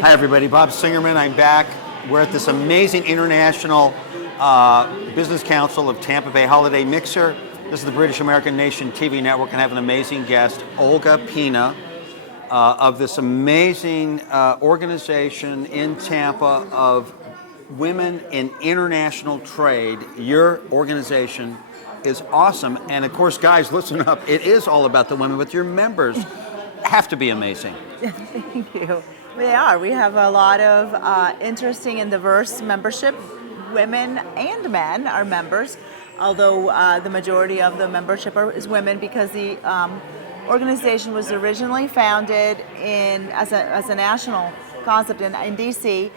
Hi everybody, Bob Singerman. I'm back. We're at this amazing International Business Council of Tampa Bay Holiday Mixer. This is the British American Nation TV network, and I have an amazing guest, Olga Pina, of this amazing organization in Tampa of women in international trade. Your organization is awesome, and of course, guys, listen up. It is all about the women, but your members have to be amazing. Thank you. They are. We have a lot of interesting and diverse membership. Women and men are members, although the majority of the membership is women because the organization was originally founded as a national concept in DC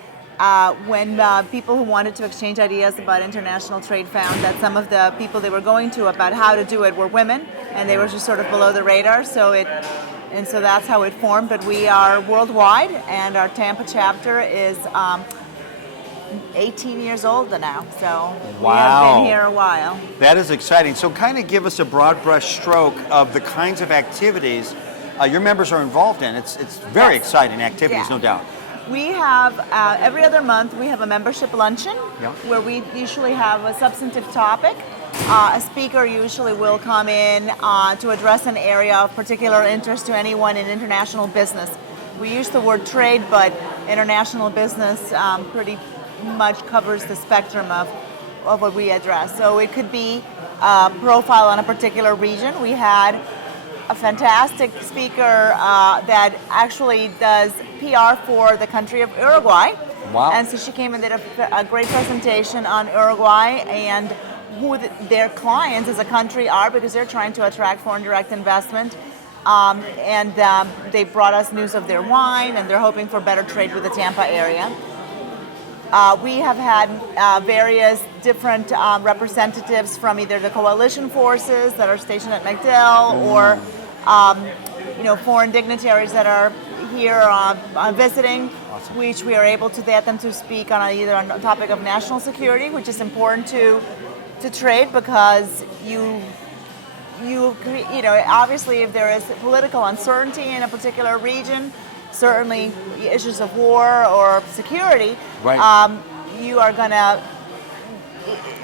when people who wanted to exchange ideas about international trade found that some of the people they were going to about how to do it were women, and they were just sort of below the radar. So that's how it formed. But we are worldwide, and our Tampa chapter is 18 years old now. So Wow. We have been here a while. That is exciting. So kind of give us a broad brush stroke of the kinds of activities your members are involved in. It's very exciting activities, no doubt. We have, every other month, we have a membership luncheon where we usually have a substantive topic. A speaker usually will come in to address an area of particular interest to anyone in international business. We use the word trade, but international business pretty much covers the spectrum of what we address. So it could be a profile on a particular region. We had a fantastic speaker that actually does PR for the country of Uruguay. Wow. And so she came and did a great presentation on Uruguay and who their clients as a country are, because they're trying to attract foreign direct investment. They brought us news of their wine, and they're hoping for better trade with the Tampa area. We have had various different representatives from either the coalition forces that are stationed at MacDill or foreign dignitaries that are here visiting, which we are able to get them to speak on either on the topic of national security, which is important to trade, because obviously if there is political uncertainty in a particular region, certainly issues of war or security, it's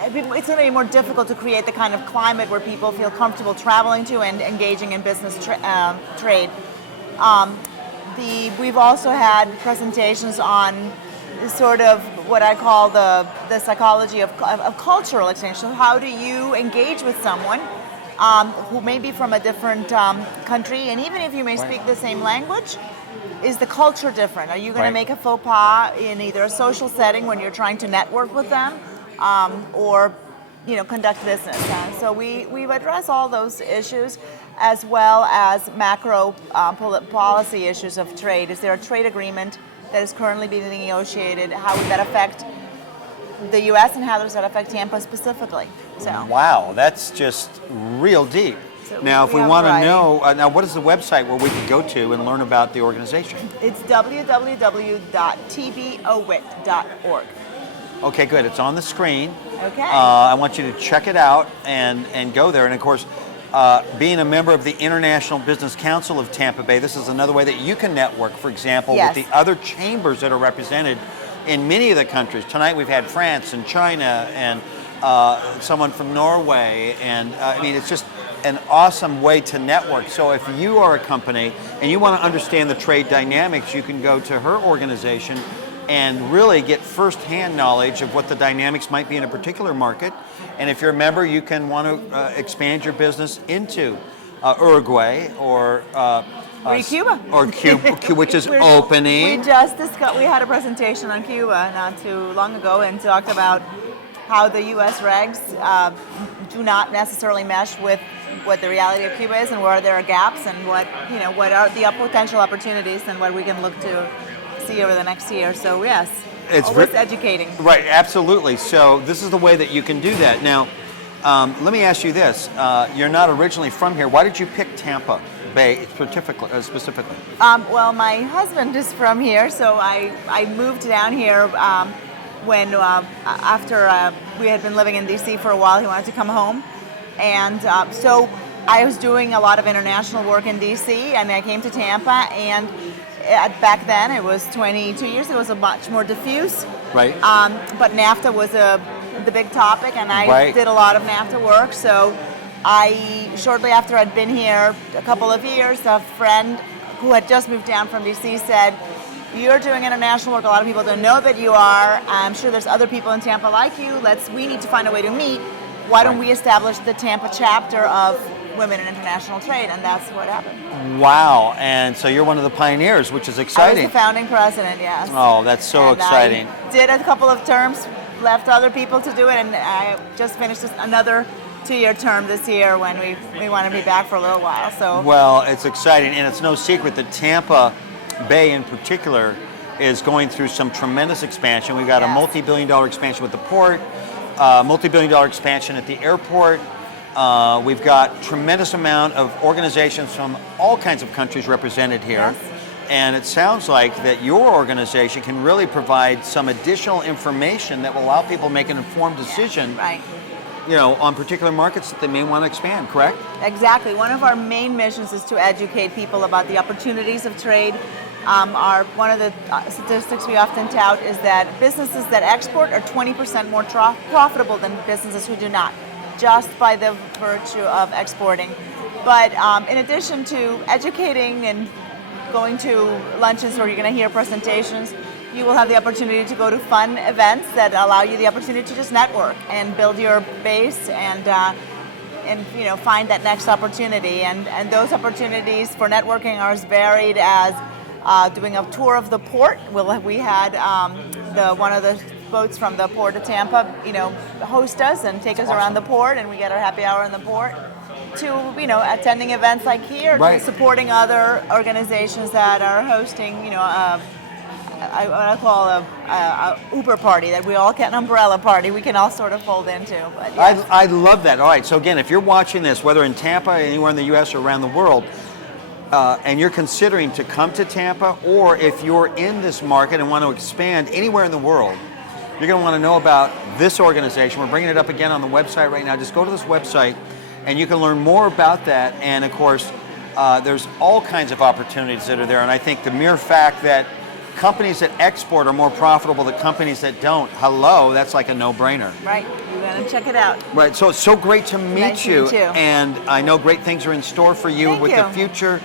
going to be more difficult to create the kind of climate where people feel comfortable traveling to and engaging in business trade. We've also had presentations on sort of what I call the psychology of cultural exchange. So how do you engage with someone who may be from a different country, and even if you may speak the same language, is the culture different? Are you going to make a faux pas in either a social setting when you're trying to network with them or conduct business? So we've addressed all those issues, as well as macro policy issues of trade. Is there a trade agreement that is currently being negotiated? How would that affect the U.S. and how does that affect Tampa specifically? So. Wow, that's just real deep. So now, if we want to know, now what is the website where we can go to and learn about the organization? It's www.tbowit.org. Okay, good. It's on the screen. Okay. I want you to check it out and go there. And of course, being a member of the International Business Council of Tampa Bay, this is another way that you can network, for example, with the other chambers that are represented in many of the countries. Tonight we've had France and China and someone from Norway. And I mean, it's just an awesome way to network. So if you are a company and you want to understand the trade dynamics, you can go to her organization and really get first-hand knowledge of what the dynamics might be in a particular market. And if you're a member, you can want to expand your business into Uruguay or Cuba. Or Cuba, which is opening. We just discussed. We had a presentation on Cuba not too long ago and talked about how the U.S. regs do not necessarily mesh with what the reality of Cuba is, and where there are gaps, and what are the potential opportunities, and what we can look to see over the next year. So yes, it's always educating. Right, absolutely. So this is the way that you can do that. Now, let me ask you this: you're not originally from here. Why did you pick Tampa Bay specifically? Well, my husband is from here, so I moved down here when after we had been living in DC for a while. He wanted to come home, and so I was doing a lot of international work in DC, and I came to Tampa, and back then, it was 22 years ago, it was a much more diffuse. Right. But NAFTA was the big topic, and I did a lot of NAFTA work. So shortly after I'd been here a couple of years, a friend who had just moved down from DC said, "You're doing international work. A lot of people don't know that you are. I'm sure there's other people in Tampa like you. We need to find a way to meet. Why don't we establish the Tampa chapter of Women in International Trade?" And that's what happened. Wow. And so you're one of the pioneers, which is exciting. I was the founding president, yes. Oh, that's so exciting. I did a couple of terms, left other people to do it, and I just finished another 2-year term this year when we want to be back for a little while. So well, it's exciting, and it's no secret that Tampa Bay in particular is going through some tremendous expansion. We've got a multi-billion-dollar expansion with the port, multi-billion-dollar expansion at the airport. We've got tremendous amount of organizations from all kinds of countries represented here. Yes. And it sounds like that your organization can really provide some additional information that will allow people to make an informed decision, right, on particular markets that they may want to expand, correct? Exactly. One of our main missions is to educate people about the opportunities of trade. One of the statistics we often tout is that businesses that export are 20% more profitable than businesses who do not, just by the virtue of exporting. But in addition to educating and going to luncheons where you're going to hear presentations, you will have the opportunity to go to fun events that allow you the opportunity to just network and build your base and find that next opportunity. And those opportunities for networking are as varied as doing a tour of the port. We had one of the boats from the port of Tampa, host us and take us around the port, and we get our happy hour in the port. To attending events like here, to supporting other organizations that are hosting, what I call a Uber party, that we all get an umbrella party we can all sort of fold into. But yes. I love that. All right, so again, if you're watching this, whether in Tampa, anywhere in the U.S. or around the world, and you're considering to come to Tampa, or if you're in this market and want to expand anywhere in the world, you're going to want to know about this organization. We're bringing it up again on the website right now. Just go to this website, and you can learn more about that. And of course, there's all kinds of opportunities that are there. And I think the mere fact that companies that export are more profitable than companies that don't, that's like a no-brainer. Right, you're going to check it out. Right, so it's so great to meet nice you. To meet you. And I know great things are in store for you with the future.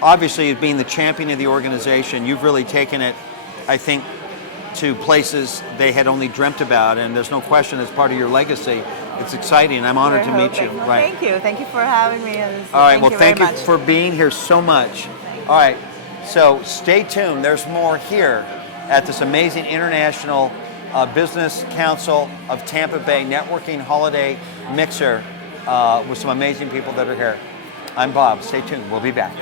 Obviously, being the champion of the organization, you've really taken it, I think, to places they had only dreamt about, and there's no question it's part of your legacy. It's exciting. I'm honored to meet you. Right. Thank you. Thank you for having me. All right. Well, thank you for being here so much. All right. So stay tuned. There's more here at this amazing International Business Council of Tampa Bay Networking Holiday Mixer with some amazing people that are here. I'm Bob. Stay tuned. We'll be back.